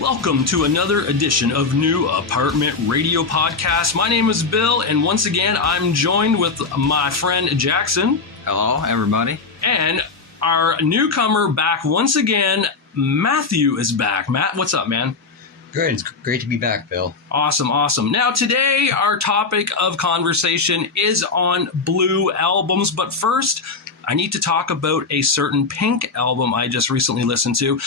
Welcome to another edition of New Apartment Radio Podcast. My name is Bill, and once again, I'm joined with my friend Jackson. Hello, everybody. And our newcomer back once again, Matthew is back. Matt, what's up, man? Good. It's great to be back, Bill. Awesome. Now, today, our topic of conversation is on Blue albums. But first, I need to talk about a certain Pink album I just recently listened to.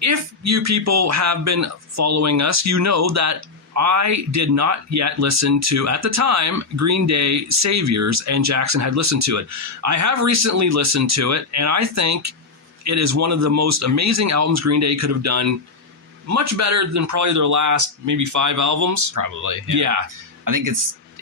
If you people have been following us, you know that I did not yet listen to, at the time, Green Day Saviors, and Jackson had listened to it. I have recently listened to it, and I think it is one of the most amazing albums Green Day could have done. Much better than probably their last maybe 5 albums. Probably. Yeah. I think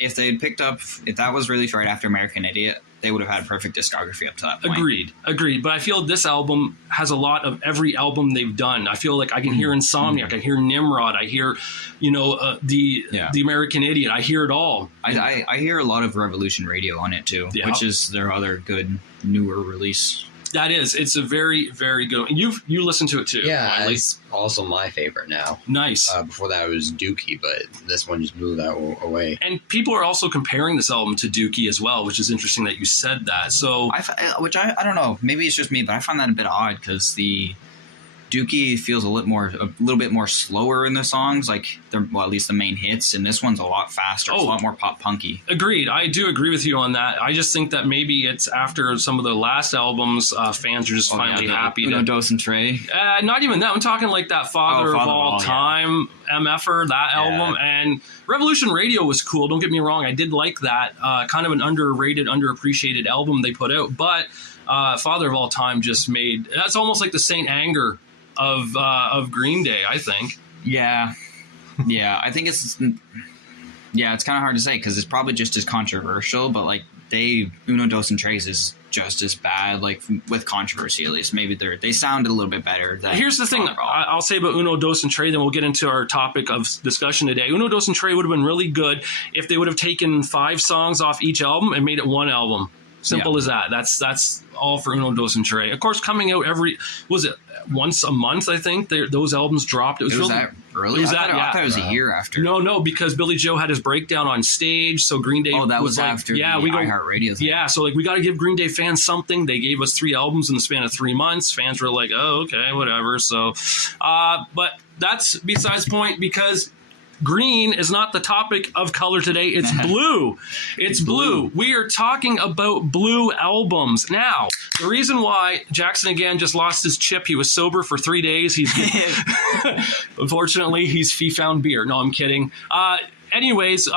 if they'd picked up, if that was released right after American Idiot, they would have had a perfect discography up to that point. Agreed. But I feel this album has a lot of every album they've done. I feel like I can hear Insomniac, I hear Nimrod, I hear, the American Idiot. I hear it all. I hear a lot of Revolution Radio on it too, which is their other good newer release. That is. It's a very, very good one. You listened to it too. Yeah, finally. It's also my favorite now. Nice. Before that it was Dookie, but this one just blew that away. And people are also comparing this album to Dookie as well, which is interesting that you said that. So, I don't know. Maybe it's just me, but I find that a bit odd because the Dookie feels a little bit more slower in the songs, like at least the main hits, and this one's a lot faster. It's a lot more pop punky. Agreed. I do agree with you on that. I just think that maybe it's after some of the last albums, fans are just finally happy. Uno, Dos, and Trey. Not even that. I'm talking like that Father of All Time, MFer, that album, and Revolution Radio was cool. Don't get me wrong. I did like that. Kind of an underrated, underappreciated album they put out, but Father of All Time just made, that's almost like the Saint Anger of Green Day, I think. Yeah, I think it's kind of hard to say because it's probably just as controversial, but like Uno, Dos, and Tres is just as bad, like with controversy at least. Maybe they sounded a little bit better. Here's the thing I'll say about Uno, Dos, and Tres, then we'll get into our topic of discussion today. Uno, Dos, and Tres would have been really good if they would have taken 5 songs off each album and made it one album. Simple as that. That's all for Uno, Dos, and Tres. Of course, coming out once a month, I think, those albums dropped. It was that early? I thought it was a year after. No, because Billy Joe had his breakdown on stage, so Green Day was like, after the iHeartRadio thing. Yeah, so like we got to give Green Day fans something. They gave us 3 albums in the span of 3 months. Fans were like, oh, okay, whatever. So, but that's besides the point because green is not the topic of color today. It's blue. It's blue. We are talking about blue albums. Now, the reason why Jackson again just lost his chip, he was sober for 3 days. Unfortunately, he found beer. No, I'm kidding. Anyways,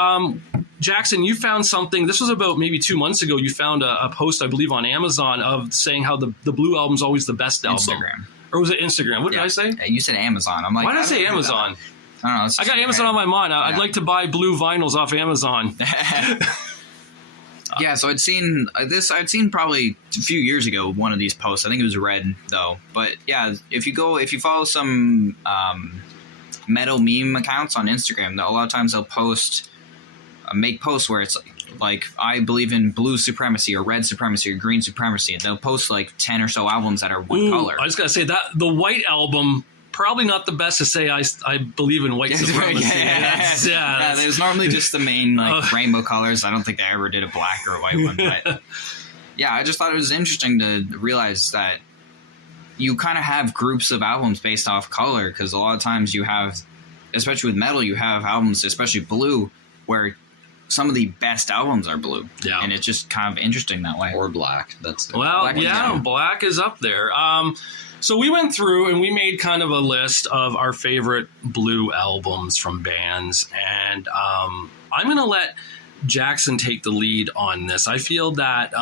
Jackson, you found something. This was about maybe 2 months ago. You found a post, I believe, on Amazon of saying how the blue album's always the best album. Instagram. Or was it Instagram? What did I say? You said Amazon. I'm like, why did I say Amazon? I don't know. I got Amazon on my mind. I'd like to buy blue vinyls off Amazon. Yeah, so I'd seen this. I'd seen probably a few years ago one of these posts. I think it was red though. But yeah, if you follow some metal meme accounts on Instagram, a lot of times they'll make posts where it's like I believe in blue supremacy or red supremacy or green supremacy, and they'll post like 10 or so albums that are one color. I just gotta say that the white album. Probably not the best to say I believe in white supremacy. Yeah, there's normally just the main rainbow colors. I don't think they ever did a black or a white one. But yeah, I just thought it was interesting to realize that you kind of have groups of albums based off color because a lot of times you have, especially with metal, you have albums, especially blue, where some of the best albums are blue. Yeah. And it's just kind of interesting that way. Or black. Black is up there. So we went through and we made kind of a list of our favorite blue albums from bands. And I'm going to let Jackson take the lead on this. I feel that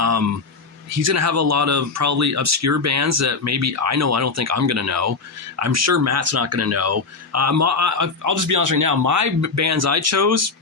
he's going to have a lot of probably obscure bands that maybe I don't think I'm going to know. I'm sure Matt's not going to know. I'll just be honest right now. My bands I chose,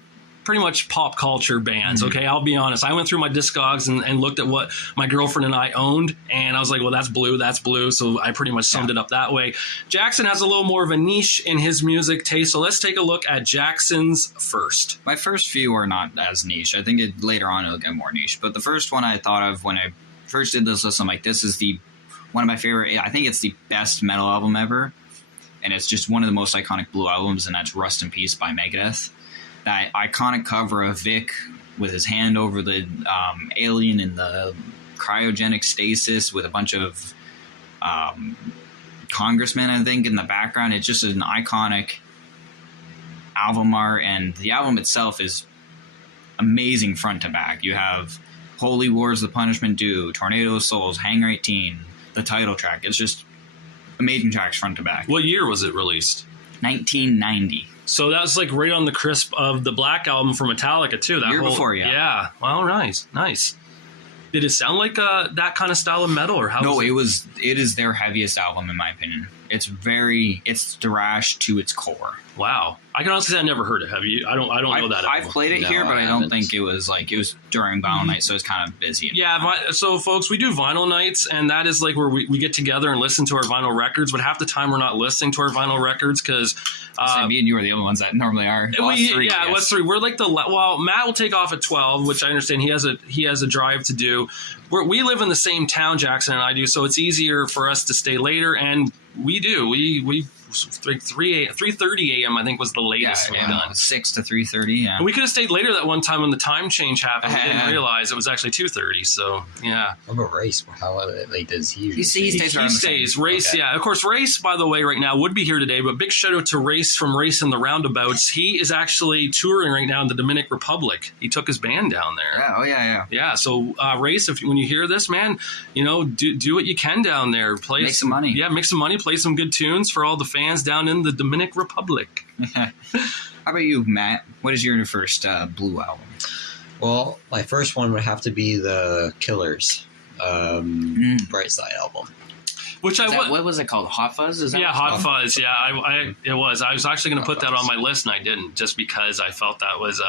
pretty much pop culture bands. Okay, I'll be honest. I went through my Discogs and looked at what my girlfriend and I owned, and I was like, well, that's blue. So I pretty much summed it up that way. Jackson has a little more of a niche in his music taste, so let's take a look at Jackson's first. My first few are not as niche. I think later on it'll get more niche, but the first one I thought of when I first did this list, I'm like, this is one of my favorite, I think it's the best metal album ever. and it's just one of the most iconic Blue albums, and that's Rust in Peace by Megadeth. That iconic cover of Vic with his hand over the alien in the cryogenic stasis with a bunch of congressmen, I think, in the background. It's just an iconic album art, and the album itself is amazing front to back. You have Holy War's The Punishment Due, Tornado of Souls, Hangar 18, the title track. It's just amazing tracks front to back. What year was it released? 1990. So that was like right on the crisp of the Black Album for Metallica too. That Year before, yeah. Yeah. Well, nice. Did it sound like that kind of style of metal, or how? No, it is their heaviest album in my opinion. It's thrash to its core. Wow. I can honestly say I never heard it. Have you? I don't know that. I've played it here, but I don't think it was during vinyl night, so it's kind of busy. Yeah, so folks, we do vinyl nights, and that is like where we get together and listen to our vinyl records, but half the time we're not listening to our vinyl records because... me and you are the only ones that normally are. Us three. We're like Matt will take off at 12, which I understand he has a drive to do. We live in the same town, Jackson and I do, so it's easier for us to stay later, and we do. We 3:30 a.m. I think was the latest we've done. 6 to 3:30. Yeah. And we could have stayed later that one time when the time change happened. We didn't realize it was actually 2:30. So yeah. What about Race? How late does he usually He stays. Race, okay. Yeah. Of course, Race, by the way, right now would be here today. But big shout out to Race from Race in the Roundabouts. He is actually touring right now in the Dominican Republic. He took his band down there. Yeah. Oh yeah. Yeah. So Race, when you hear this, man, do what you can down there. Make some money. Yeah, make some money. Play some good tunes for all the fans down in the Dominican Republic. How about you, Matt? What is your first Blue album? Well, my first one would have to be the Killers Bright Side album. What was it called? Hot Fuzz? Hot Fuzz. Yeah, it was. I was actually going to put that on my list, and I didn't, just because I felt that was.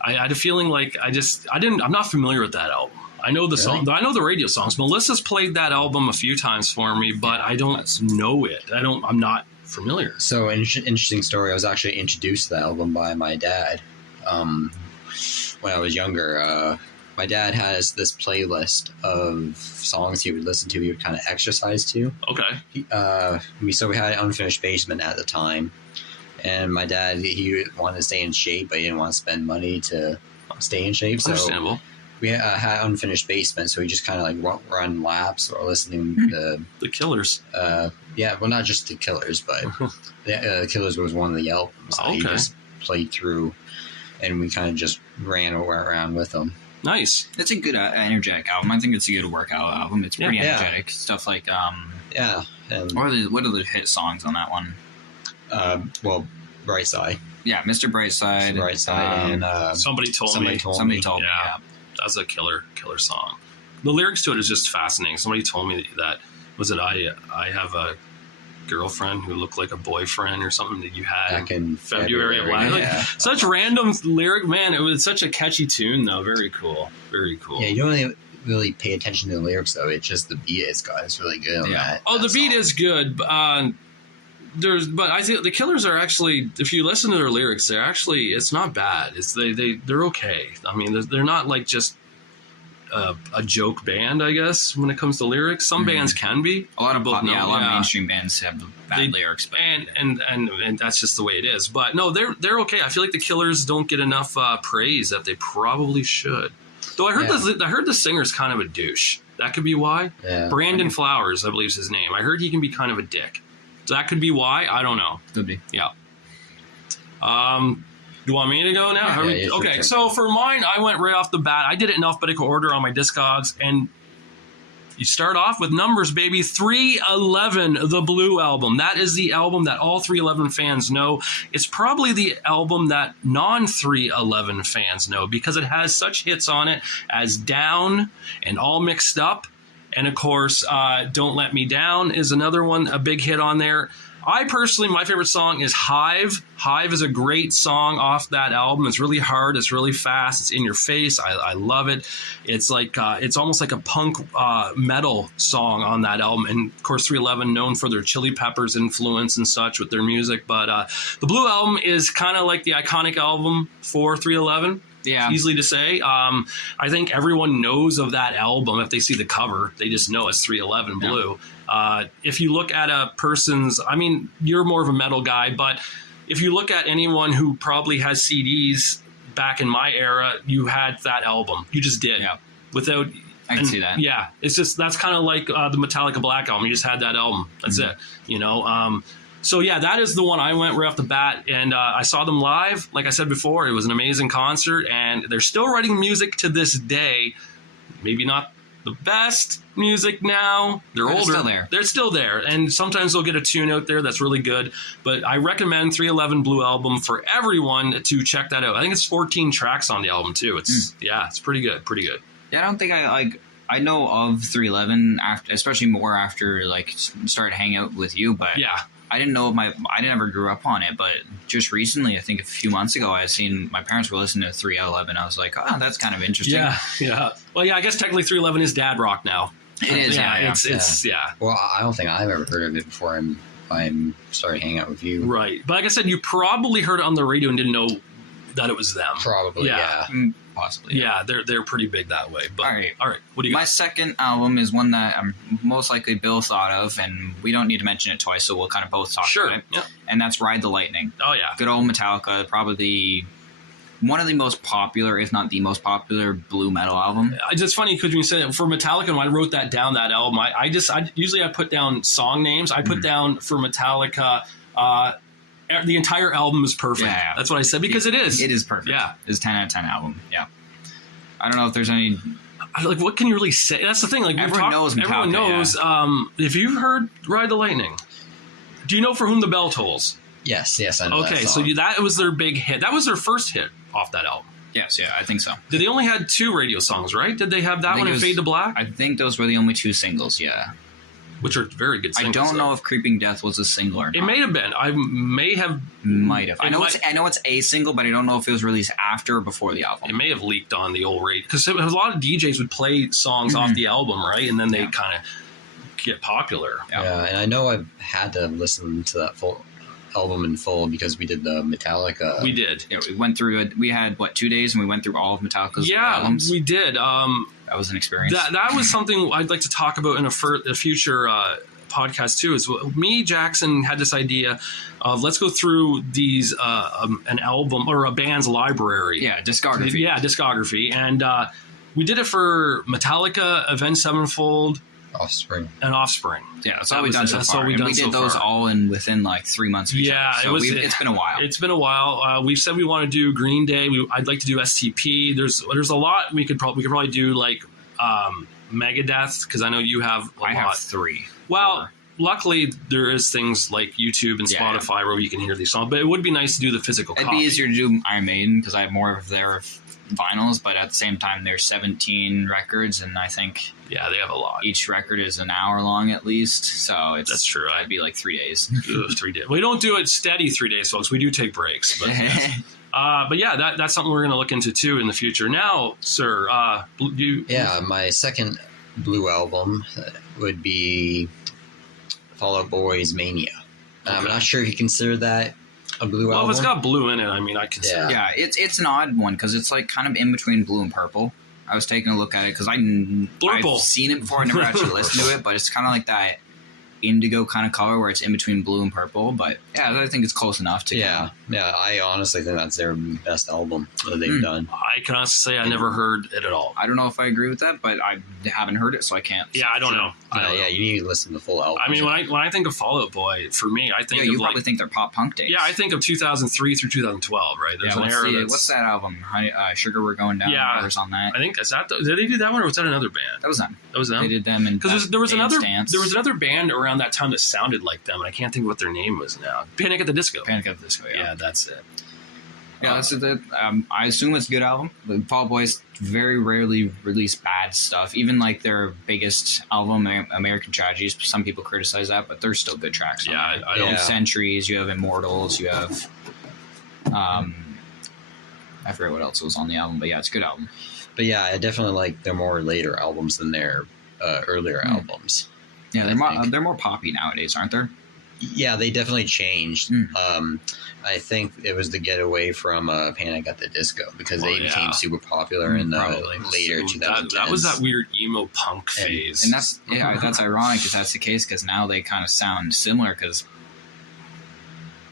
I had a feeling like I'm not familiar with that album. I know the song. I know the radio songs. Melissa's played that album a few times for me, but I don't know it. I'm not familiar. So, interesting story. I was actually introduced to the album by my dad when I was younger. My dad has this playlist of songs he would listen to. He would kind of exercise to. Okay. We had Unfinished Basement at the time, and my dad, he wanted to stay in shape, but he didn't want to spend money to stay in shape. So understandable. We had Unfinished Basement, so we just kind of like run laps or listening to the Killers. Well, not just the Killers, but the Killers was one of the albums that he just played through, and we kind of just ran around with them. Nice. It's a good energetic album. I think it's a good workout album. It's pretty energetic. Stuff like what are the hit songs on that one? Bright Side. Yeah, Mr. Brightside. Mr. Brightside and Somebody Told Me. Somebody told me. Yeah. That's a killer song. The lyrics to it is just fascinating. Somebody told me that I have a girlfriend who looked like a boyfriend or something that you had back in February of last. Yeah. Such random lyric, man. It was such a catchy tune, though. Very cool. Very cool. Yeah, you don't really pay attention to the lyrics, though. It's just the beat it's got. It's really good on that. Oh, the beat is good. But I think the Killers are actually, if you listen to their lyrics, it's not bad. They're okay. I mean, they're not like just a joke band, I guess, when it comes to lyrics. Some bands can be. A lot of mainstream bands have bad lyrics, but and that's just the way it is. But no, they're okay. I feel like the Killers don't get enough praise that they probably should. Though I heard the singer's kind of a douche. That could be why. Yeah. Brandon Flowers, I believe is his name. I heard he can be kind of a dick. So that could be why. I don't know. Could be. Yeah. You want me to go now? Yeah, okay, so for mine, I went right off the bat. I did it in alphabetical order on my Discogs, and you start off with numbers, baby. 311, the Blue album. That is the album that all 311 fans know. It's probably the album that non-311 fans know because it has such hits on it as Down and All Mixed Up. And, of course, Don't Let Me Down is another one, a big hit on there. I personally, my favorite song is Hive. Hive is a great song off that album. It's really hard. It's really fast. It's in your face. I love it. It's like it's almost like a punk metal song on that album. And, of course, 311 known for their Chili Peppers influence and such with their music. But the Blue album is kind of like the iconic album for 311. Yeah. easily to say. I think everyone knows of that album. If they see the cover, they just know it's 311 Blue. If you look at a person's, I mean, you're more of a metal guy, but if you look at anyone who probably has CDs back in my era, you had that album. You just did. Yeah. Without... I can see that. Yeah, it's just, that's kind of like the Metallica Black album. You just had that album. That's it. You know. So yeah, that is the one I went right off the bat, and I saw them live. Like I said before, it was an amazing concert, and they're still writing music to this day. Maybe not the best music now. They're older. Still there. They're still there, and sometimes they'll get a tune out there that's really good. But I recommend 311 Blue album for everyone to check that out. I think it's 14 tracks on the album too. It's it's pretty good. Pretty good. Yeah, I don't think I know of 311 after, especially more after like started hanging out with you, but Yeah. I didn't know I never grew up on it, but just recently, I think a few months ago, I had seen my parents were listening to 311. I was like, oh, that's kind of interesting. Yeah. Well, yeah, I guess technically 311 is dad rock now. It is. Yeah. It's Well, I don't think I've ever heard of it before I started hanging out with you. right. But like I said, you probably heard it on the radio and didn't know that it was them. Probably, yeah. Possibly. Yeah, they're pretty big that way. But All right. What do you My got? second album is one that I'm most likely Bill thought of, and we don't need to mention it twice, so we'll kind of both talk Sure. about it. Yeah. And that's Ride the Lightning. Oh yeah. Good old Metallica, probably one of the most popular, if not the most popular, blue metal album. It's just funny because when you said it, for Metallica, when I wrote that down, that album, I usually put down song names. I put down for Metallica. The entire album is perfect. Yeah. That's what I said because it is. It is perfect. Yeah. It's 10 out of 10 album. Yeah. I don't know if there's any... Like, what can you really say? That's the thing. Like, Everyone knows Metallica, Everyone knows. If you've heard "Ride the Lightning," do you know "For Whom the Bell Tolls"? Yes, I know Okay, that so song. that was their big hit. That was their first hit off that album. Yes, yeah, I think so. Did they only had 2 radio songs, right? Did they have that think one it and was- "Fade to Black," I think those were the only 2 singles, yeah. which are very good I singles? don't know if Creeping Death was a single or not. It may have been. I may have. Might have. I know might- it's a single, but I don't know if it was released after or before the It album. may have leaked on the old radio because a lot of DJs would play songs off the album, right? And then they kind of get popular. Yeah, and I know I've had to listen to that full album in full because we did the Metallica. We did. Yeah, we went through it. We had 2 days, and we went through all of Metallica's albums. we did. That was an experience. That was something I'd like to talk about in a future podcast too. Is me, Jackson had this idea of let's go through these an album or a band's library. Yeah, discography. Yeah, discography, and we did it for Metallica, Avenged Sevenfold, Offspring. and Offspring. Yeah, that's all we've done so that's far. all we've And done we so did those far. all within like 3 months of each Yeah, other. So it was. it's been a while. It's been a while. We've said we want to do Green Day. I'd like to do STP. There's a lot we could probably do, like Megadeth, because I know you have a I lot. have 3. Well, luckily there is things like YouTube and Yeah, Spotify where you can hear these songs. But it would be nice to do the physical It'd copy. be easier to do Iron Maiden because I have more of their vinyls, but at the same time, there's 17 records, and I think Yeah, they have a lot. each record is an hour long at least. So That's true. It'd be like 3 days. 3 days. We don't do it steady 3 days, folks. We do take breaks. But yeah, that's something we're going to look into too in the future. Now, sir, Yeah, my second blue album would be Fall Out Boy's Mania. I'm Okay. not sure if you consider that a blue Well, album. if it's got blue in it, I mean, I consider. Yeah, it's an odd one because it's like kind of in between blue and purple. I was taking a look at it because I've Blurple. seen it before. I never actually listened to it, but it's kind of like that indigo kind of color where it's in between blue and purple. But yeah, I think it's close enough to. Yeah, I honestly think that's their best album that they've done. I can honestly say I never heard it at all. I don't know if I agree with that, but I haven't heard it, so I can't. Yeah, I don't know. I don't know. Yeah, you need to listen to the full album. I mean, when I think of Fall Out Boy, for me, I think Yeah, of you like, probably think they're pop punk days. yeah, I think of 2003 through 2012, right? There's Yeah, an era what's that album? Sugar We're Going Down. Yeah. Whatever's on that. I think is that did they do that one or was that another band? That was them. That was them. They did them and Because there was another Dance. band around that time that sounded like them, and I can't think of what their name was now. Panic at the Disco. Panic at the Disco. Yeah, that's it. Yeah, that's it. I assume it's a good album. The Fall Out Boys very rarely release bad stuff. Even like their biggest album, American Tragedies, some people criticize that, but there's still good tracks. Yeah, on it. I You don't. have Centuries, you have Immortals, you have I forget what else was on the album, but yeah, it's a good album. But yeah, I definitely like their more later albums than their earlier albums. Yeah, I think. they're more poppy nowadays, aren't they? Yeah, they definitely changed. I think it was the getaway from Panic at the Disco because they became super popular in the later 2010s. That was that weird emo punk phase. And that's that's ironic if that's the case because now they kind of sound similar because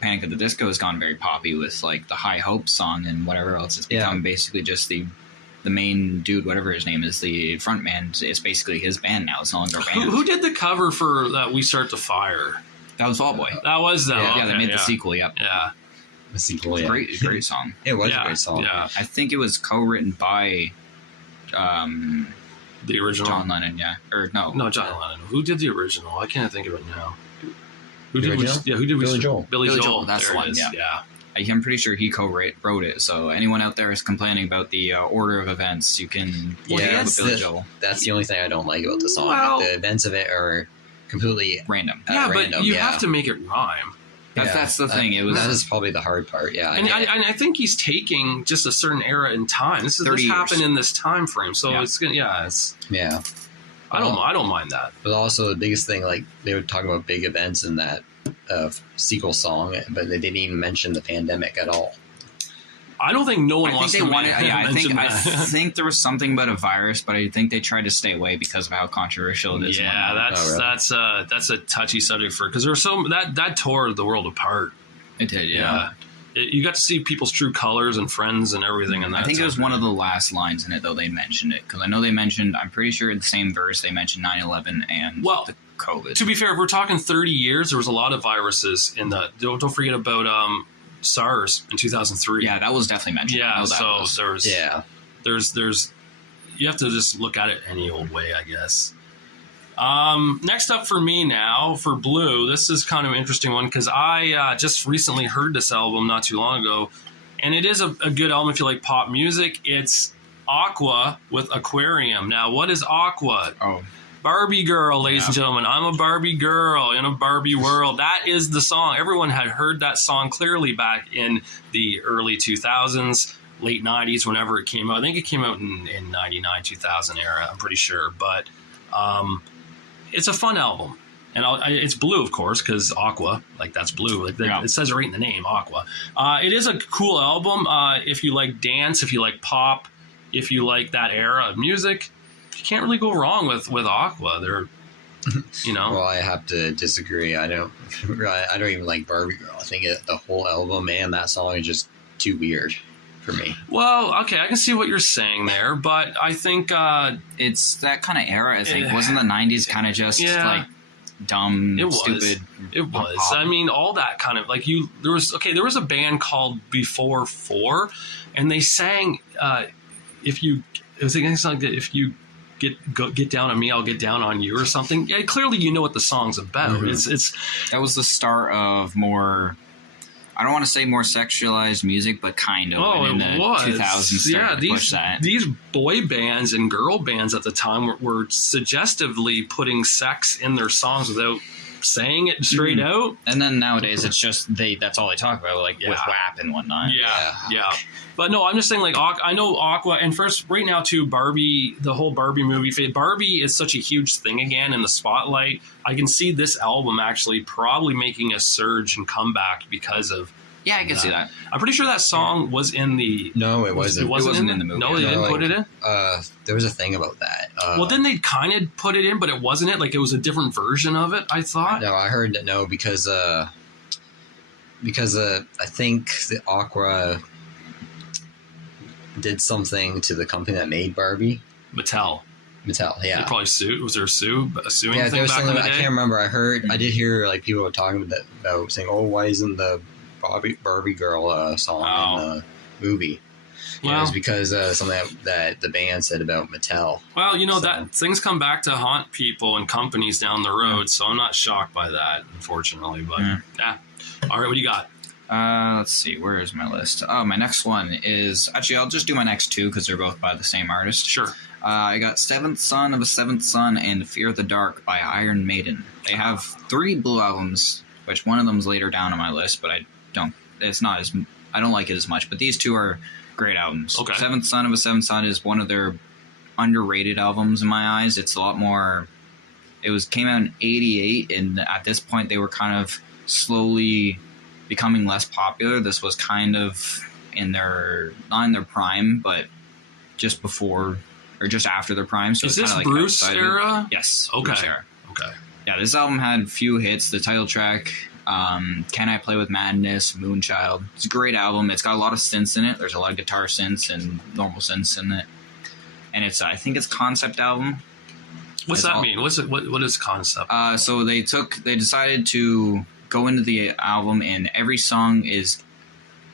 Panic at the Disco has gone very poppy with like the High Hope song and whatever else. It's become basically just the main dude, whatever his name is, the front man. It's basically his band now. It's no longer a band. Who did the cover for that We Start the Fire? That was Fall Boy. That was them. Yeah, they made the sequel. Yep. Yeah. The sequel. Yeah. Great song. It was a great song. Yeah. I think it was co-written by the original John Lennon. Yeah. Or no. No, John Lennon. Who did the original? I can't think of it now. Who Billy did? Joel? Who did? Billy Joel. Billy Joel. That's the one. Yeah. I'm pretty sure he co-wrote it. So anyone out there is complaining about the order of events, you can look at Billy Joel. That's the only thing I don't like about the song. Well, the events of it are completely random. But you have to make it rhyme. That's the thing. That is probably the hard part. Yeah, and I think he's taking just a certain era in time. This happened in this time frame, so it's gonna. Yeah. I don't mind that. But also the biggest thing, like they were talking about big events in that sequel song, but they didn't even mention the pandemic at all. I don't think no one wants to I think there was something about a virus, but I think they tried to stay away because of how controversial it is. Yeah, that's a touchy subject because there was that tore the world apart. It did, yeah. You got to see people's true colors and friends and everything. And I think it was one of the last lines in it, though, they mentioned it. Because I know they mentioned, I'm pretty sure in the same verse, they mentioned 9/11 and the COVID. To be fair, if we're talking 30 years, there was a lot of viruses in the... Don't forget about SARS in 2003. Yeah, that was definitely mentioned. Yeah, so there's... Yeah. There's... You have to just look at it any old way, I guess. Next up for me now, for Blue, this is kind of an interesting one because I just recently heard this album not too long ago, and it is a good album if you like pop music. It's Aqua with Aquarium. Now, what is Aqua? Oh. Barbie girl, ladies and gentlemen. I'm a Barbie girl in a Barbie world. That is the song. Everyone had heard that song clearly back in the early 2000s, late 90s, whenever it came out. I think it came out in 99, 2000 era, I'm pretty sure. But... it's a fun album, and it's blue, of course, because Aqua, like that's blue. It says it right in the name, Aqua. It is a cool album. If you like dance, if you like pop, if you like that era of music, you can't really go wrong with Aqua. They're, Well, I have to disagree. I don't even like Barbie Girl. I think the whole album and that song is just too weird for me. Well, okay, I can see what you're saying there, but I think it's that kind of era. I think wasn't the 90s kind of just like dumb, stupid. It was. Pop. I mean, all that kind of like there was a band called Before 4, and they sang if you get down on me, I'll get down on you or something. Yeah, clearly you know what the song's about. Mm-hmm. It's that was the start of more. I don't want to say more sexualized music, but kind of. In the 2000s, these boy bands and girl bands at the time were suggestively putting sex in their songs without saying it straight out. And then nowadays, it's just that's all they talk about, like with WAP and whatnot. Yeah. But no, I'm just saying, like, I know Aqua, and first, right now, too, Barbie, the whole Barbie movie, Barbie is such a huge thing again in the spotlight. I can see this album actually probably making a surge and comeback because of Yeah, I can see that. I'm pretty sure that song was in the... No, it wasn't. It wasn't in the movie. No, they didn't put it in? There was a thing about that. Well, didn't they kind of put it in, but it wasn't it? Like, it was a different version of it, I thought? No, I heard that no, because I think the Aqua did something to the company that made Barbie. Mattel, yeah. They probably sued. Was there a suing yeah, thing back in the day? I can't remember. I did hear like people were talking about saying, "Oh, why isn't the Barbie girl song in the movie?" Well, it was because something that the band said about Mattel. Well, that things come back to haunt people and companies down the road, so I'm not shocked by that, unfortunately. But yeah. All right, what do you got? Let's see. Where is my list? Oh, my next one is... Actually, I'll just do my next two because they're both by the same artist. Sure. I got Seventh Son of a Seventh Son and Fear the Dark by Iron Maiden. They have 3 Blue albums, which one of them's later down on my list, but I don't like it as much. But these two are great albums. Okay. Seventh Son of a Seventh Son is one of their underrated albums in my eyes. It's a lot more... It came out in 88, and at this point they were kind of slowly becoming less popular. This was kind of not in their prime, but just before or just after their prime. So is it's this like Bruce era? Yes. Okay. Bruce era. Okay. Yeah, this album had a few hits. The title track, Can I Play With Madness, Moonchild. It's a great album. It's got a lot of synths in it. There's a lot of guitar synths and normal synths in it. And I think it's a concept album. What's that mean? What is concept? So they decided to go into the album, and every song is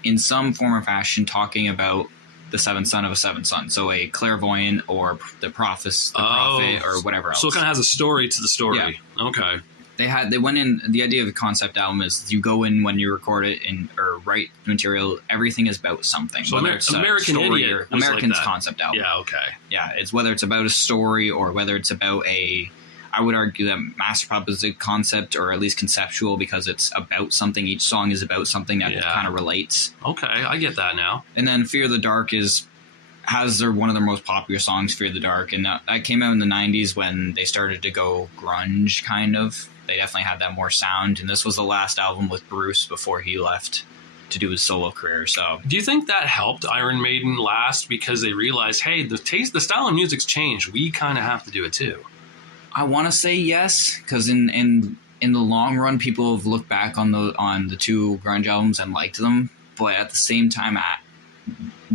in some form or fashion talking about the seventh son of a seventh son. So a clairvoyant or the prophet or whatever else. So it kind of has a story to the story. Yeah. Okay. They went in. The idea of a concept album is you go in when you record it or write material. Everything is about something. So American Idiot, American's like concept album. Yeah. Okay. Yeah, it's whether it's about a story or whether it's about I would argue that Masterpop is a concept or at least conceptual because it's about something. Each song is about something that kind of relates. Okay, I get that now. And then Fear the Dark has one of their most popular songs, Fear the Dark, and that came out in the 90s when they started to go grunge, kind of. They definitely had that more sound, and this was the last album with Bruce before he left to do his solo career. So, do you think that helped Iron Maiden last because they realized, hey, the style of music's changed. We kind of have to do it too. I want to say yes, because in the long run, people have looked back on the two grunge albums and liked them, but at the same time,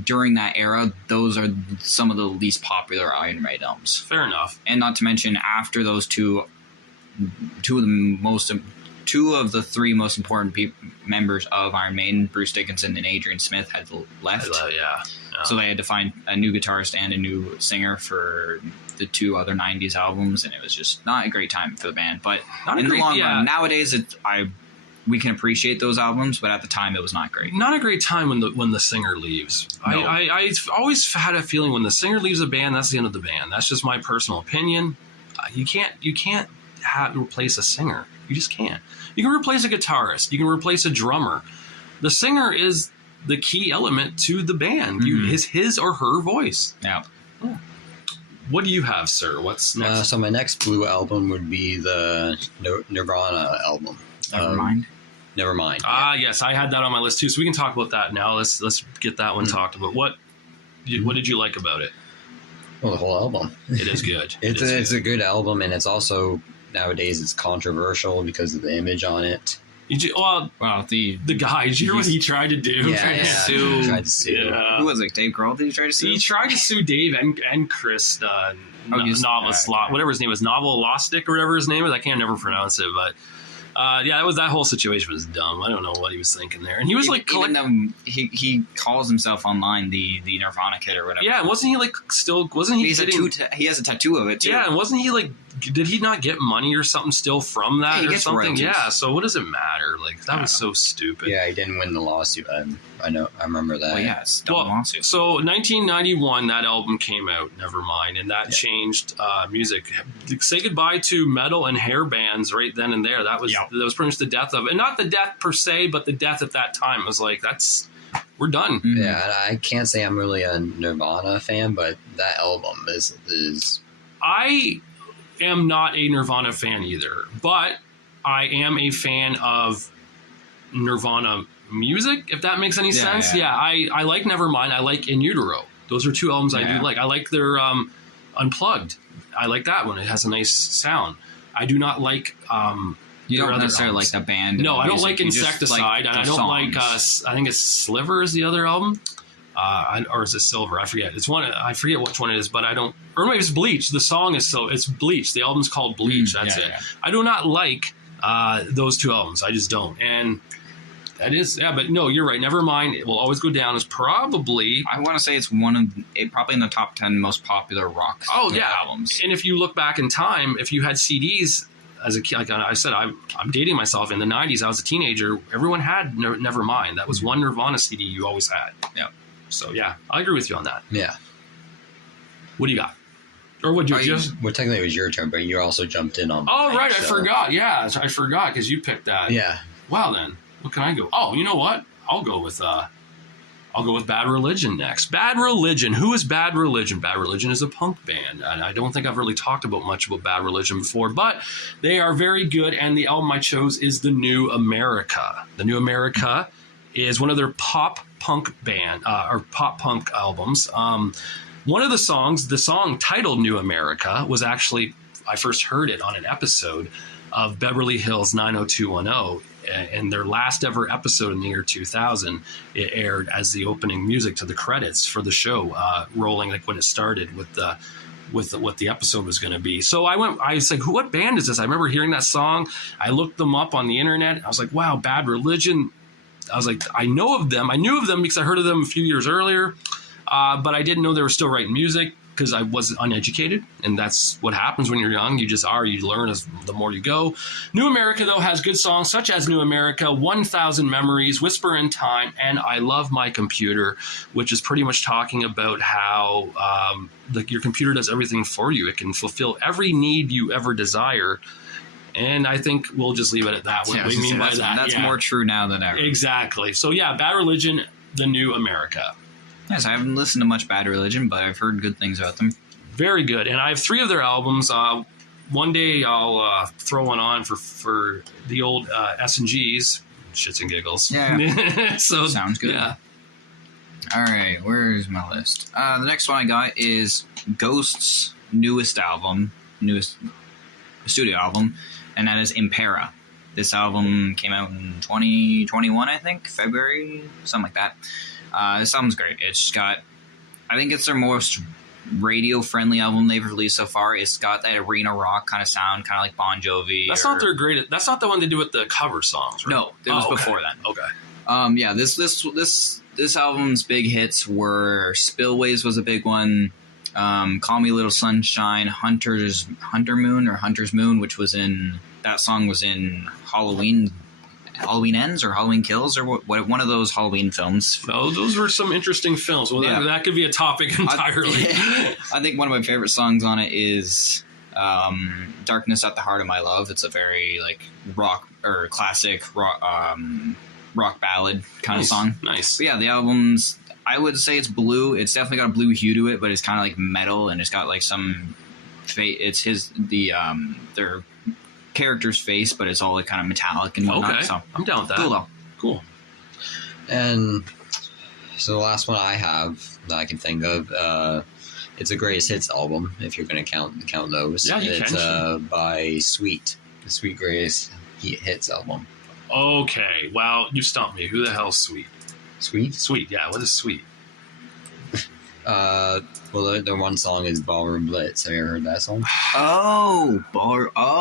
during that era, those are some of the least popular Iron Maiden albums. Fair enough. And not to mention, after those two of the three most important members of Iron Maiden, Bruce Dickinson and Adrian Smith, had left. Yeah. So they had to find a new guitarist and a new singer for the two other 90s albums, and it was just not a great time for the band. But in the long run, nowadays we can appreciate those albums, but at the time it was not great. Not a great time when the singer leaves. No. I always had a feeling when the singer leaves a band, that's the end of the band. That's just my personal opinion. You can't replace a singer. You just can't. You can replace a guitarist. You can replace a drummer. The singer is the key element to the band. Mm-hmm. His or her voice. Yeah. What do you have, sir? What's next? So my next Blue album would be the Nirvana album. Nevermind. Yes, I had that on my list too. So we can talk about that now. Let's get that one talked about. What did you like about it? Well, the whole album. It is good. It's a good album, and it's also nowadays it's controversial because of the image on it. The guy. Did you hear what he tried to do? Yeah, He tried to sue. Yeah. Who was it? Dave Grohl? Did he try to sue? He tried to sue Dave and Chris, whatever his name was, Novelostic or whatever his name is. I can't never pronounce it, but that whole situation was dumb. I don't know what he was thinking there, and he was even though he calls himself online the Nirvana kid or whatever. Yeah, wasn't he Wasn't he? He has a tattoo of it too. Yeah, and wasn't he did he not get money or something still from that or something? Royalties. Yeah, so what does it matter? That was so stupid. Yeah, he didn't win the lawsuit. I know. I remember that. Well, yeah, it's still a lawsuit. So 1991, that album came out, Nevermind, and that changed music. Say goodbye to metal and hair bands right then and there. That was pretty much the death of it. And not the death per se, but the death at that time. It was we're done. Yeah, I can't say I'm really a Nirvana fan, but that album is... I am not a Nirvana fan either, but I am a fan of Nirvana music, if that makes any sense. Yeah, I like Nevermind. I like In Utero. Those are two albums I do like. I like their Unplugged. I like that one. It has a nice sound. I do not like... you don't necessarily like the band. No, I don't like Insecticide, and I don't like... I think it's Sliver is the other album. Or is it Silver? I forget. It's one. I forget which one it is, but I don't... Or maybe it's Bleach. The song is it's Bleach. The album's called Bleach. That's it. Yeah. I do not like those two albums. I just don't. And that is... Yeah, but no, you're right. Nevermind. It will always go down as probably... I want to say it's probably in the top 10 most popular rock albums. And if you look back in time, if you had CDs... As a kid, like I said, I'm dating myself. In the 90s, I was a teenager. Everyone had Nevermind. That was one Nirvana CD you always had. Yeah. So, yeah, I agree with you on that. Yeah. What do you got? Or what do you just... Well, technically it was your turn, but you also jumped in on... Oh, right, I forgot. Yeah, I forgot because you picked that. Yeah. Wow, then. What can I go? Oh, you know what? I'll go with I'll go with Bad Religion next. Bad Religion. Who is Bad Religion? Bad Religion is a punk band, and I don't think I've really talked about much about Bad Religion before, but they are very good, and the album I chose is The New America. The New America is one of their pop punk band or pop punk albums. One of the songs, the song titled New America, was actually, I first heard it on an episode of Beverly Hills 90210. In their last ever episode in the year 2000, it aired as the opening music to the credits for the show, rolling like when it started with what the episode was going to be. So I was like, what band is this? I remember hearing that song. I looked them up on the internet. I was like, wow, Bad Religion. I was like, I know of them. I knew of them because I heard of them a few years earlier, but I didn't know they were still writing music because I was uneducated, and that's what happens when you're young. You just are. You learn as the more you go. New America, though, has good songs such as New America, 1,000 Memories, Whisper in Time, and I Love My Computer, which is pretty much talking about how your computer does everything for you. It can fulfill every need you ever desire. And I think we'll just leave it at that. What we mean by that. That's more true now than ever. Exactly. So, yeah, Bad Religion, The New America. Yes, I haven't listened to much Bad Religion, but I've heard good things about them. Very good. And I have 3 of their albums. One day I'll throw one on for the old S&Gs, shits and giggles. Yeah. So sounds good. Yeah. All right, where's my list? The next one I got is Ghost's newest studio album, and that is Impera. This album came out in 2021, I think, February, something like that. This album's great. It's got, I think it's their most radio-friendly album they've released so far. It's got that arena rock kind of sound, kind of like Bon Jovi. That's not their greatest. That's not the one they do with the cover songs, right? No, it was before that. Okay. Yeah, this album's big hits were Spillways was a big one. Call Me Little Sunshine, Hunter's Moon, which was that song was in Halloween Ends or Halloween Kills or what one of those Halloween films. Oh, those were some interesting films. Well, yeah. that could be a topic entirely. I think one of my favorite songs on it is Darkness at the Heart of My Love. It's a very like rock or classic rock ballad kind of song. Nice. But yeah, the album's, I would say it's blue. It's definitely got a blue hue to it, but it's kind of like metal, and it's got like some it's their character's face, but it's all like kind of metallic and whatnot. Okay, so I'm down with that. Cool though. Cool. And so the last one I have that I can think of, it's a greatest hits album if you're going to count those. Yeah, it's can. by Sweet, the Sweet Greatest Hits album. Okay, wow, you stumped me. Who the hell's Sweet? Sweet, yeah. What is Sweet? Well, their one song is Ballroom Blitz. Have you ever heard that song?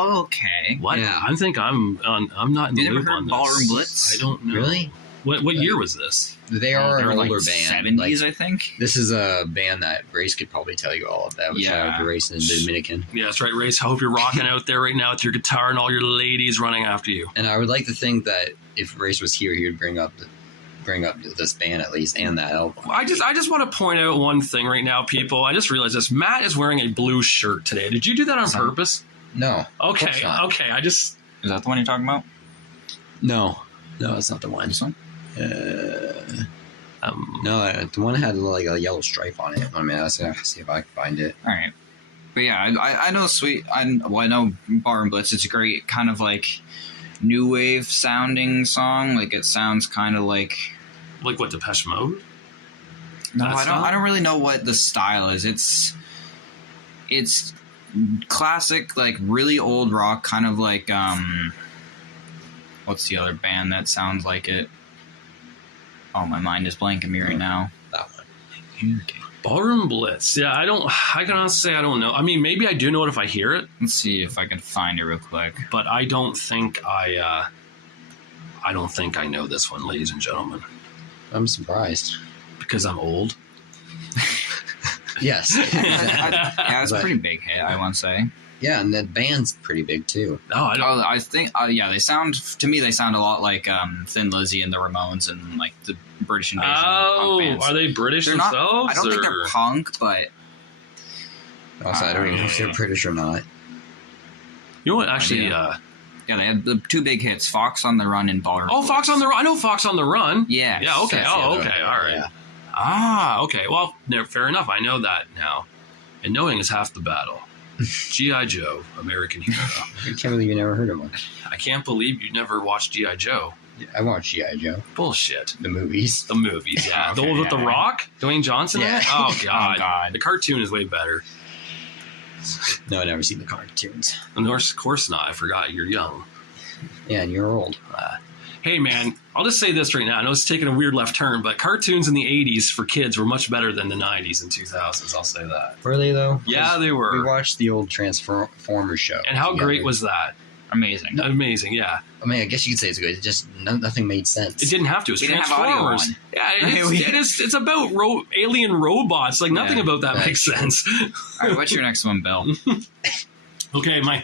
Okay. What? Yeah. I think I'm not in the loop on this. Ballroom Blitz? I don't know. Really? What year was this? They are an older like band. 70s, I think. This is a band that Grace could probably tell you all of that. Shout out to Grace in the Dominican. Yeah, that's right, Race. I hope you're rocking out there right now with your guitar and all your ladies running after you. And I would like to think that if Race was here, he would bring up this band at least and that album. I just want to point out one thing right now, people. I just realized this. Matt is wearing a blue shirt today. Did you do that on purpose? No. Okay. Is that the one you're talking about? No, it's not the one. This one? No, the one had like a yellow stripe on it. I mean, let's see if I can find it. All right. But yeah, I know Sweet. I know Ballroom Blitz. It's a great kind of like new wave sounding song. Like it sounds kind of like what, Depeche Mode? No, I don't really know what the style is. It's classic, like really old rock, kind of like what's the other band that sounds like it? Oh, my mind is blanking me right now. That one. Ballroom Blitz. Yeah, I can honestly say I don't know. I mean, maybe I do know it if I hear it. Let's see if I can find it real quick. But I don't think I know this one, ladies and gentlemen. I'm surprised. Because I'm old. Yes. Yeah, it's a pretty big hit, I want to say. Yeah, and the band's pretty big too. No, I don't. I think, they sound a lot like Thin Lizzy and the Ramones and like the British Invasion punk bands. Are they British they're themselves? I don't think they're punk, but also, I don't even know if they're British or not. You know what? Actually, yeah, they had the 2 big hits: Fox on the Run and Ballroom. Fox on the Run. I know Fox on the Run. Yeah. Yeah. Okay. That's the other Okay. one. All right. Yeah. Ah, okay. Well, fair enough. I know that now. And knowing is half the battle. G.I. Joe, American hero. I can't believe you never heard of one. I can't believe you never watched G.I. Joe. I watched G.I. Joe. Bullshit. The movies. The movies, yeah. Okay, the one with The Rock? Dwayne Johnson? Yeah. In it? Oh, God. Oh, God. The cartoon is way better. No, I've never seen the cartoons. Of course not. I forgot. You're young. Yeah, and you're old. Hey, man, I'll just say this right now. I know it's taking a weird left turn, but cartoons in the 80s for kids were much better than the 90s and 2000s. I'll say that. Were they, though? Yeah, they were. We watched the old Transformers show. And how together. great was that? Amazing. Amazing, yeah. I mean, I guess you could say it's good. It just nothing made sense. It didn't have to. It's We didn't have audio Transformers. on. Yeah, it's about alien robots. Like, nothing Yeah, about that that's makes sense. All right, what's your next one, Bill? Okay, my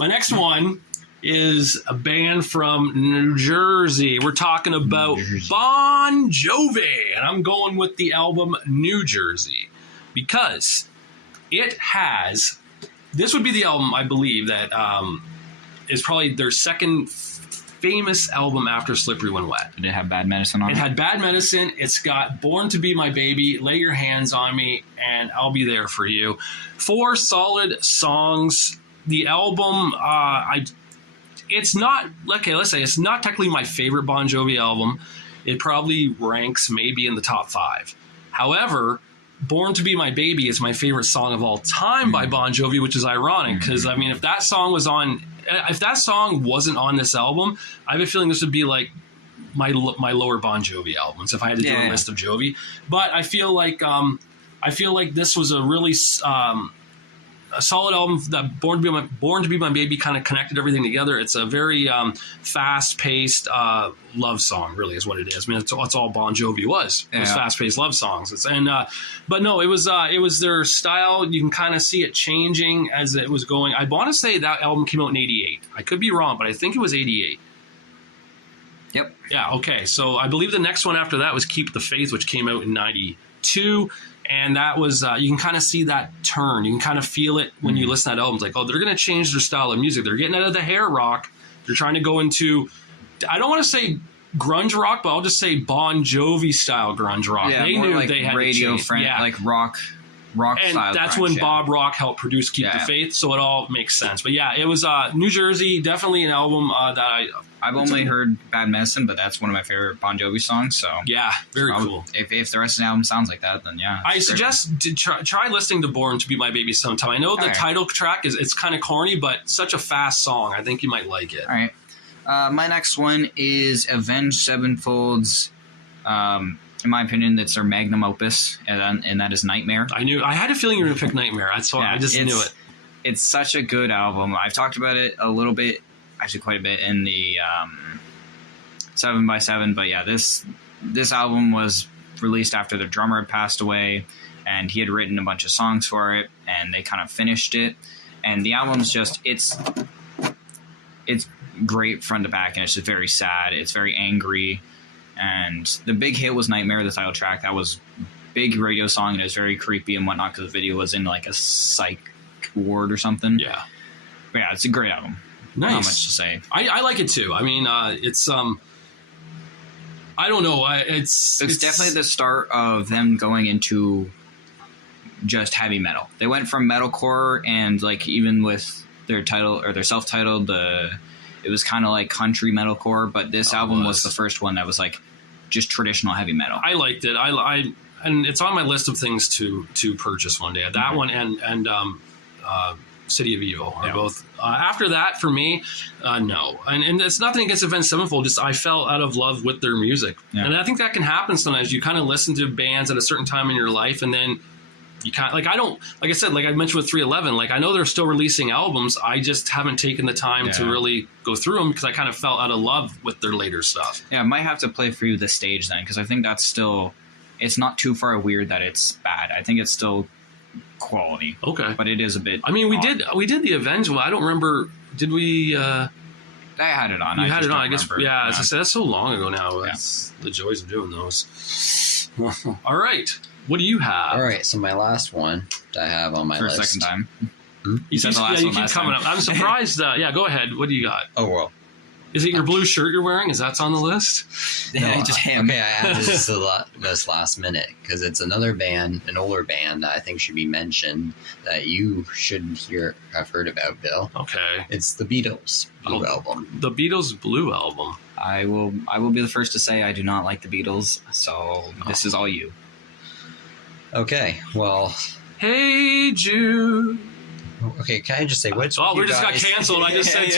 next one is a band from New Jersey. We're talking about New Jersey. Bon Jovi, and I'm going with the album New Jersey because it has. This would be the album I believe that is probably their second famous album after Slippery When Wet. Did it have Bad Medicine on It had Bad Medicine. It's got Born to Be My Baby, Lay Your Hands on Me, and I'll Be There for You. 4 solid songs. The album, it's not, okay, let's say it's not technically my favorite Bon Jovi album. It probably ranks maybe in the top 5. However, Born to Be My Baby is my favorite song of all time by Bon Jovi, which is ironic because, I mean, if that song wasn't on this album, I have a feeling this would be like my lower Bon Jovi albums if I had to do a list of Jovi. But I feel like this was a really a solid album that Born to Be My Baby kind of connected everything together. It's a very fast-paced love song, really, is what it is. I mean, that's all Bon Jovi was. It was fast-paced love songs. But no, it was their style. You can kind of see it changing as it was going. I want to say that album came out in '88. I could be wrong, but I think it was '88. Yep. Yeah. Okay. So I believe the next one after that was Keep the Faith, which came out in '92. And that was, you can kind of see that turn. You can kind of feel it when you listen to that album. It's like, oh, they're going to change their style of music. They're getting out of the hair rock. They're trying to go into, I don't want to say grunge rock, but I'll just say Bon Jovi style grunge rock. Yeah, they more knew like they had radio to change. friend, Yeah. like rock And style. that's grunge, when yeah. Bob Rock helped produce Keep the Faith, so it all makes sense. But yeah, it was New Jersey, definitely an album that I've only heard Bad Medicine, but that's one of my favorite Bon Jovi songs. So yeah, very cool. If the rest of the album sounds like that, then yeah. I suggest to try listening to Born to Be My Baby sometime. I know the title track it's kind of corny, but such a fast song. I think you might like it. All right. My next one is Avenged Sevenfold's, in my opinion, that's their magnum opus, and that is Nightmare. I had a feeling you were going to pick Nightmare. I just knew it. It's such a good album. I've talked about it a little bit, actually quite a bit, in the 7x7. But yeah, this album was released after the drummer had passed away, and he had written a bunch of songs for it, and they kind of finished it. And the album's just it's great front to back, and it's just very sad. It's very angry. And the big hit was Nightmare, the title track. That was a big radio song, and it was very creepy and whatnot because the video was in like a psych ward or something. Yeah. But yeah, it's a great album. Nice. Not much to say. I like it too. I mean, it's I don't know. It's definitely the start of them going into just heavy metal. They went from metalcore, and like even with their title or their self-titled, it was kind of like country metalcore. But this album was the first one that was like just traditional heavy metal. I liked it. And it's on my list of things to purchase one day. That one and City of Evil are both. After that, for me, no. And it's nothing against Avenged Sevenfold. Just I fell out of love with their music, and I think that can happen sometimes. You kind of listen to bands at a certain time in your life, and then you kind of, like I said, like I mentioned with 311. Like I know they're still releasing albums. I just haven't taken the time to really go through them because I kind of fell out of love with their later stuff. Yeah, I might have to play for you the stage then, because I think that's still. It's not too far weird that it's bad. I think it's still quality. Okay. But it is a bit. I mean, we did the Avenged one. I don't remember. Did we? I had it on. You had it on. I guess. Remember. Yeah. As I said, that's so long ago now. That's the joys of doing those. All right. What do you have? All right. So my last one that I have on my list. For a second time. Hmm? You said the last one keep last coming time. up. I'm surprised. Yeah. Go ahead. What do you got? Oh well. Is it your blue shirt you're wearing? Is that's on the list? No, just him. Okay, I added this to this last minute because it's another band, an older band that I think should be mentioned that you should have heard about, Bill. Okay. It's the Beatles' Blue album. The Beatles' Blue album. I will be the first to say I do not like the Beatles, so this is all you. Okay, well. Hey Jude. Okay, can I just say what's? Oh, we just got canceled. I just said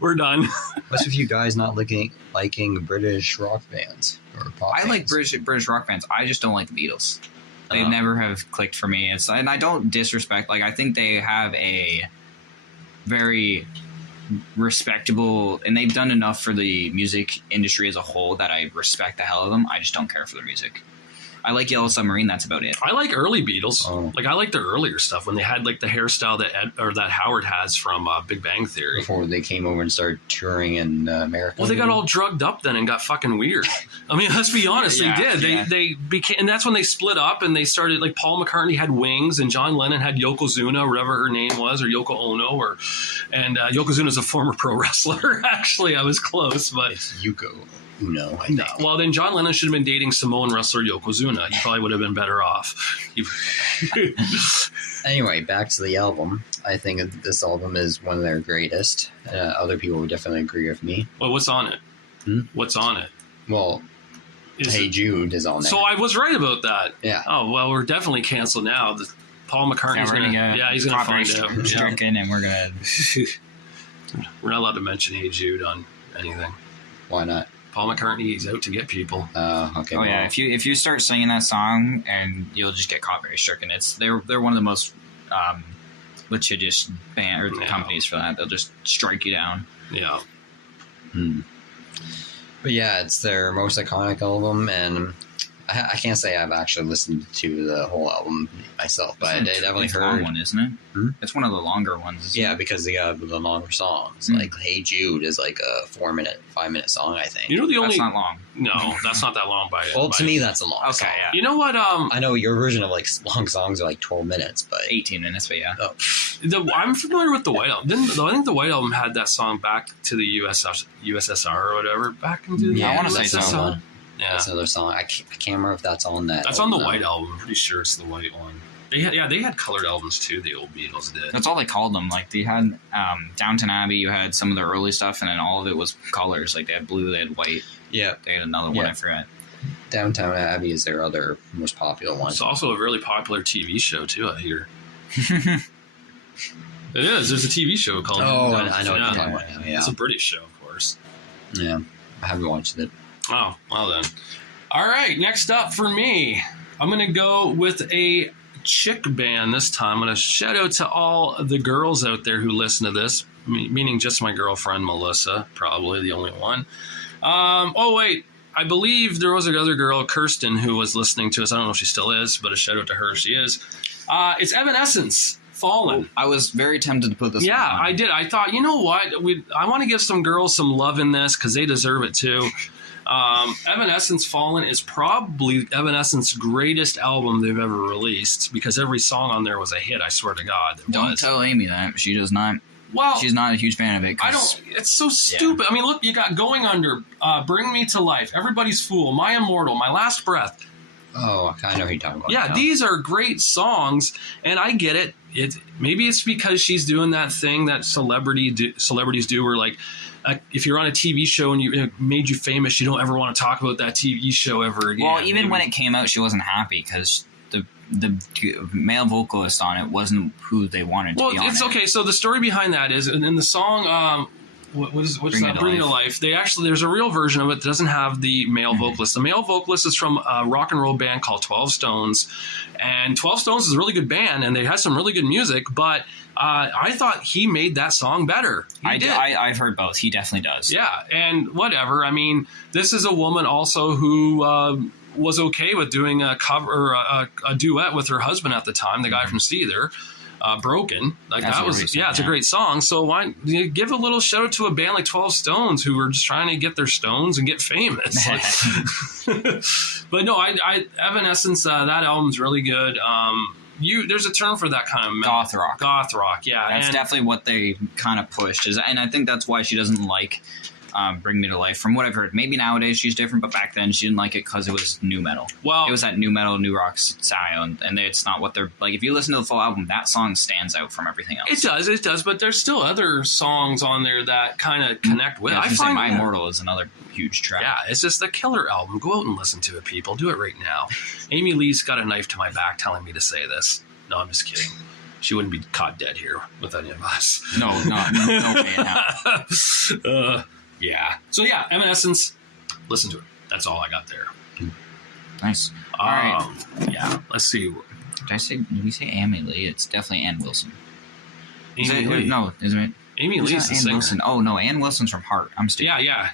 we're done. What's with you guys not liking British rock bands or pop I like bands? British rock bands. I just don't like the Beatles. They never have clicked for me. And I don't disrespect. Like I think they have a very respectable, and they've done enough for the music industry as a whole that I respect the hell of them. I just don't care for their music. I like Yellow Submarine. That's about it. I like early Beatles. Oh. Like I like their earlier stuff when they had like the hairstyle that Howard has from Big Bang Theory. Before they came over and started touring in America. Well, they got all drugged up then and got fucking weird. I mean, let's be honest, they did. They became, and that's when they split up and they started. Like Paul McCartney had Wings and John Lennon had Yokozuna, whatever her name was, or Yoko Ono, and Yokozuna's a former pro wrestler. Actually, I was close, but It's Yuko Uno, I think. well, then John Lennon should have been dating Samoan wrestler Yokozuna. He probably would have been better off. Anyway, back to the album. I think that this album is one of their greatest. Other people would definitely agree with me. Well, what's on it? What's on it? Well, Hey Jude is on there. So I was right about that. Yeah. Oh, well, we're definitely canceled now. Paul McCartney's he's going to find out. Stricken, and we're gonna. We're not allowed to mention Hey Jude on anything. Why not? Paul McCartney, he's out to get people. Okay. Oh yeah, if you start singing that song, and you'll just get copyright stricken. They're one of the most litigious band or companies for that. They'll just strike you down. Yeah. But yeah, it's their most iconic album, and I can't say I've actually listened to the whole album myself, but I definitely heard. Long one, isn't it? It's one of the longer ones. Yeah, because they got the longer songs. Like Hey Jude is like a 5-minute song, I think. You know That's not long. No, that's not that long by Well, to me, that's a long song. Yeah. You know what? I know your version of like long songs are like 12 minutes, but 18 minutes, but yeah. Oh. I'm familiar with the White Album. I think the White Album had that song Back to the USSR or whatever. Back into the I want to say USSR. so. Yeah. That's another song. I can't remember if that's on that. That's on the White Album. I'm pretty sure it's the White one. They had colored albums too. The old Beatles did. That's all they called them. Like they had Downton Abbey. You had some of their early stuff, and then all of it was colors. Like they had blue, they had white. Yeah. They had another one. I forgot. Downtown Abbey is their other most popular one. It's also a really popular TV show too. I hear. It is. There's a TV show called. Oh, I know what you're talking about now. Yeah. It's a British show, of course. Yeah, I haven't watched it. Oh, well then. All right, next up for me, I'm going to go with a chick band this time. I'm going to shout out to all the girls out there who listen to this, meaning just my girlfriend, Melissa, probably the only one. Oh, wait. I believe there was another girl, Kirsten, who was listening to us. I don't know if she still is, but a shout out to her. She is. It's Evanescence. Fallen. I was very tempted to put this. Yeah, on. I did. I thought, you know what? I want to give some girls some love in this because they deserve it too. Evanescence Fallen is probably Evanescence's greatest album they've ever released because every song on there was a hit. I swear to God, Don't tell Amy that. She does not. Well, she's not a huge fan of it. I don't. It's so stupid. I mean, look, you got Going Under, Bring Me to Life, Everybody's Fool, My Immortal, My Last Breath. Oh, I know who you're talking about. Yeah, now. These are great songs, and I get it. Maybe it's because she's doing that thing that celebrities do, where like if you're on a TV show and it made you famous, you don't ever want to talk about that TV show ever again. Well, even when it came out, she wasn't happy because the male vocalist on it wasn't who they wanted to be on it's it. okay. So the story behind that is, in the song, what's that? Bring Me to Life. There's a real version of it that doesn't have the male vocalist. The male vocalist is from a rock and roll band called 12 Stones, and 12 Stones is a really good band, and they had some really good music. But I thought he made that song better. I've heard both. He definitely does. Yeah, and whatever. I mean, this is a woman also who was okay with doing a cover or a duet with her husband at the time, the guy from Seether. Broken, like That's that was it's a great song. So why give a little shout out to a band like 12 Stones who were just trying to get their stones and get famous. But no, Evanescence, that album's really good. There's a term for that kind of goth rock, yeah. That's definitely what they kind of pushed, and I think that's why she doesn't like Bring Me to Life. From what I've heard, maybe nowadays she's different, but back then she didn't like it because it was new metal. Well, it was that new metal, new rock style, and it's not what they're like. If you listen to the full album, that song stands out from everything else. It does, but there's still other songs on there that kind of connect with it. I find My Immortal is another huge track. Yeah, it's just a killer album. Go out and listen to it, people. Do it right now. Amy Lee's got a knife to my back telling me to say this. No, I'm just kidding. She wouldn't be caught dead here with any of us. No way now. Yeah. So yeah, Evanescence. Listen to it. That's all I got there. Nice. All right. Yeah. Let's see. Did we say Amy Lee? It's definitely Ann Wilson. Amy Lee. No, isn't it? Amy Lee's the Ann singer. Wilson. Oh no, Ann Wilson's from Heart. I'm stupid. Yeah.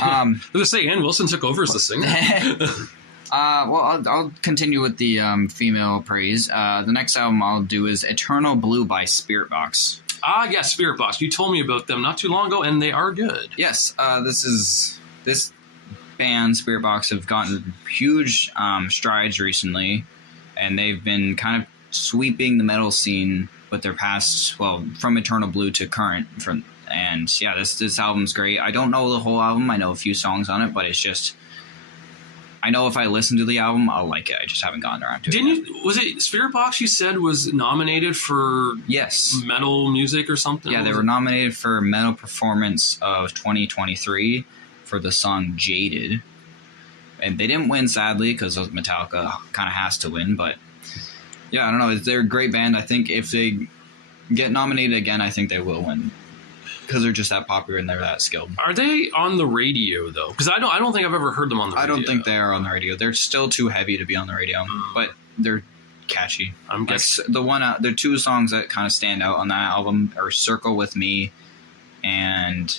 I was gonna say Ann Wilson took over as the singer. Well, I'll continue with the female praise. The next album I'll do is Eternal Blue by Spirit Box. Yeah, Spirit Box. You told me about them not too long ago, and they are good. Yes, this band, Spirit Box, have gotten huge strides recently, and they've been kind of sweeping the metal scene with their past, well, from Eternal Blue to current. And yeah, this album's great. I don't know the whole album. I know a few songs on it, but it's just... I know if I listen to the album, I'll like it. I just haven't gotten around to it. Was it Spirit Box you said was nominated for metal music or something? Yeah, they were nominated for Metal Performance of 2023 for the song Jaded. And they didn't win, sadly, because Metallica kind of has to win. But yeah, I don't know. They're a great band. I think if they get nominated again, I think they will win. Because they're just that popular and they're that skilled. Are they on the radio though? Because I don't think I've ever heard them on the radio. I don't think they are on the radio. They're still too heavy to be on the radio, but they're catchy. I'm guessing the two songs that kind of stand out on that album are "Circle with Me" and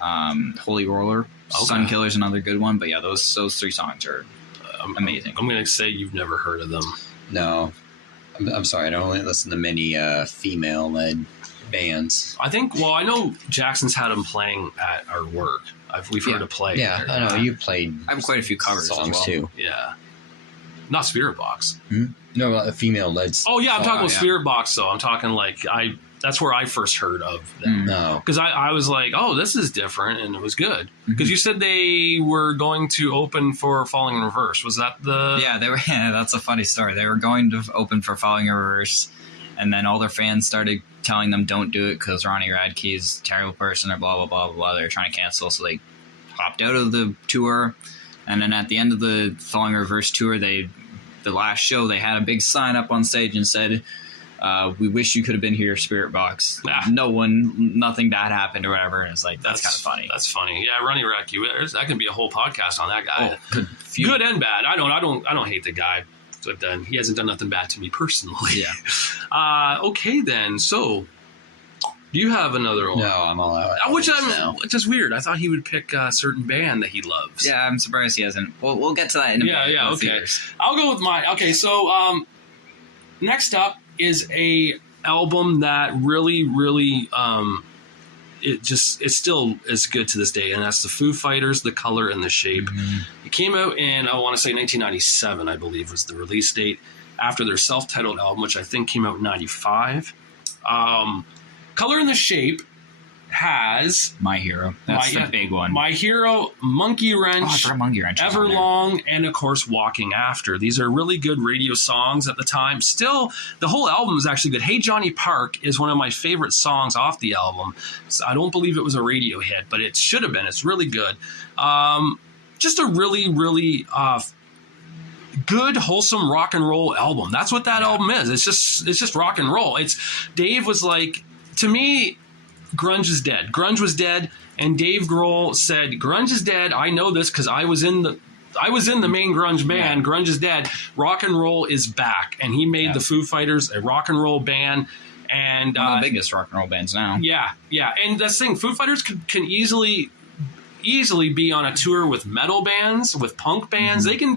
"Holy Roller." Okay. "Sun Killer's" another good one, but yeah, those three songs are amazing. I'm gonna say you've never heard of them. No, I'm sorry. I don't only listen to many female-led bands. I know Jackson's had them playing at our work. We've heard it play. Yeah, I know you played. I have quite a few covers songs too. Yeah, not Spirit Box. No, a female-led. Oh yeah, I'm talking about Spirit Box though. I'm talking that's where I first heard of them. No, because I was like, oh, this is different, and it was good. Because you said they were going to open for Falling in Reverse. Was that the? Yeah, they were. Yeah, that's a funny story. They were going to open for Falling in Reverse. And then all their fans started telling them don't do it because Ronnie Radke's a terrible person or blah, blah, blah, blah. They were trying to cancel, so they hopped out of the tour. And then at the end of the Falling Reverse tour, the last show, they had a big sign up on stage and said, we wish you could have been here, Spirit Box. Nothing bad happened or whatever. And it's like, that's kind of funny. That's funny. Yeah, Ronnie Radke, that can be a whole podcast on that guy. Oh, good and bad. I don't hate the guy. But then he hasn't done nothing bad to me personally. Yeah. Okay, then. So, do you have another one? No, I'm all out. Which is weird. I thought he would pick a certain band that he loves. Yeah, I'm surprised he hasn't. We'll get to that in a minute. Yeah, okay. I'll go with mine. Okay, so next up is a album that really, really it still is good to this day, and that's the Foo Fighters, The Color and the Shape. It came out in, I want to say 1997, I believe was the release date, after their self-titled album, which I think came out in 95. Color and the Shape has My Hero. That's the big one. My Hero, Monkey Wrench, Monkey Wrench Everlong, and of course Walking After. These are really good radio songs at the time. Still, the whole album is actually good. Hey Johnny Park is one of my favorite songs off the album. So I don't believe it was a radio hit, but it should have been. It's really good. Just a really, really good, wholesome rock and roll album. That's what that album is. It's just rock and roll. Dave was like, to me, grunge is dead. Grunge was dead, and Dave Grohl said, "Grunge is dead. I know this because I was in the main grunge band. Grunge is dead. Rock and roll is back." And he made the Foo Fighters a rock and roll band. And one of the biggest rock and roll bands now. Yeah. And that's the thing. Foo Fighters can easily be on a tour with metal bands, with punk bands. They can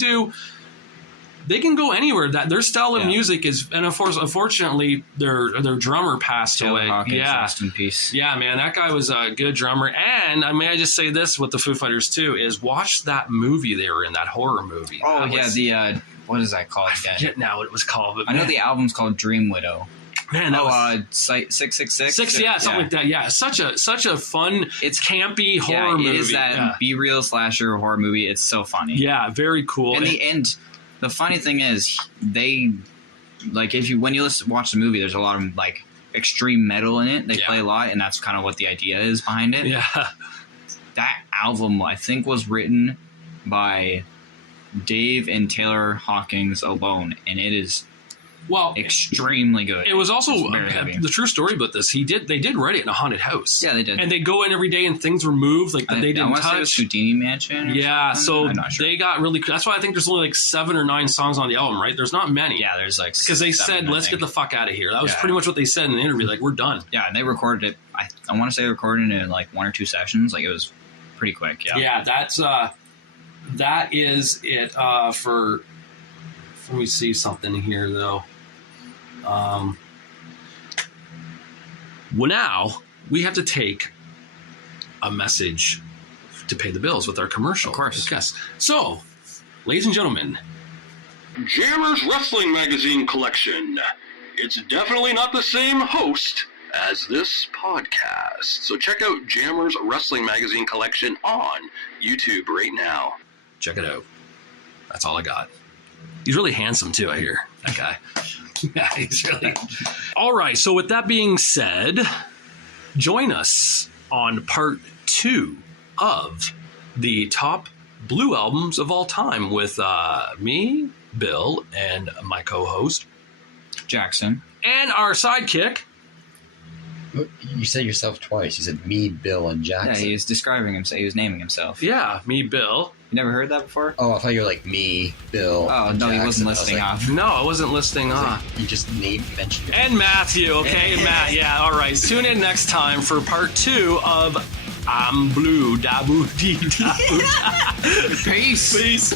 go anywhere. That their style of music is, and of course, unfortunately, their drummer passed away. Hawkins, rest in peace. Yeah, man, that guy was a good drummer. And may I just say this with the Foo Fighters too is watch that movie they were in, that horror movie. Oh yeah, what is that called again? I forget now what it was called. But I know the album's called Dream Widow. Man, that was 666. something like that. Yeah, such a fun, it's campy horror movie. It is that be-real slasher horror movie. It's so funny. Yeah, very cool. In the end, the funny thing is they like when you watch the movie, there's a lot of like extreme metal in it. They play a lot, and that's kind of what the idea is behind it. Yeah, that album I think was written by Dave and Taylor Hawkins alone, and it is extremely good. It was also the true story about this. They did write it in a haunted house. Yeah, they did, and they go in every day and things were moved like that they didn't touch. It was Houdini Mansion. So I'm not sure. They got really. That's why I think there's only like 7 or 9 songs on the album. Right? There's not many. Yeah, there's like because they said let's get the fuck out of here. That was pretty much what they said in the interview. Like we're done. Yeah, and they recorded it. I want to say they recorded it in like 1 or 2 sessions. Like it was pretty quick. Yeah. Yeah, that is it for. Let me see something here though. Well, now we have to take a message to pay the bills with our commercial. Of course. Yes. So, ladies and gentlemen, Jammers Wrestling Magazine Collection. It's definitely not the same host as this podcast. So check out Jammers Wrestling Magazine Collection on YouTube right now. Check it out. That's all I got. He's really handsome too, I hear. That guy. Yeah, he's really. All right. So with that being said, join us on part 2 of the top blue albums of all time with me, Bill, and my co-host Jackson, and our sidekick. You said yourself twice. You said me, Bill, and Jackson. Yeah, he was describing himself. He was naming himself. Yeah, me, Bill. You never heard that before? Oh, I thought you were like me, Bill. Oh, no, Jackson. he wasn't listing off. No, I wasn't listing off. Like, you just mentioned it. And Matthew, okay? And Matt, yeah, all right. Tune in next time for part 2 of I'm Blue, Dabu Dee Dabu Da. Peace. Peace.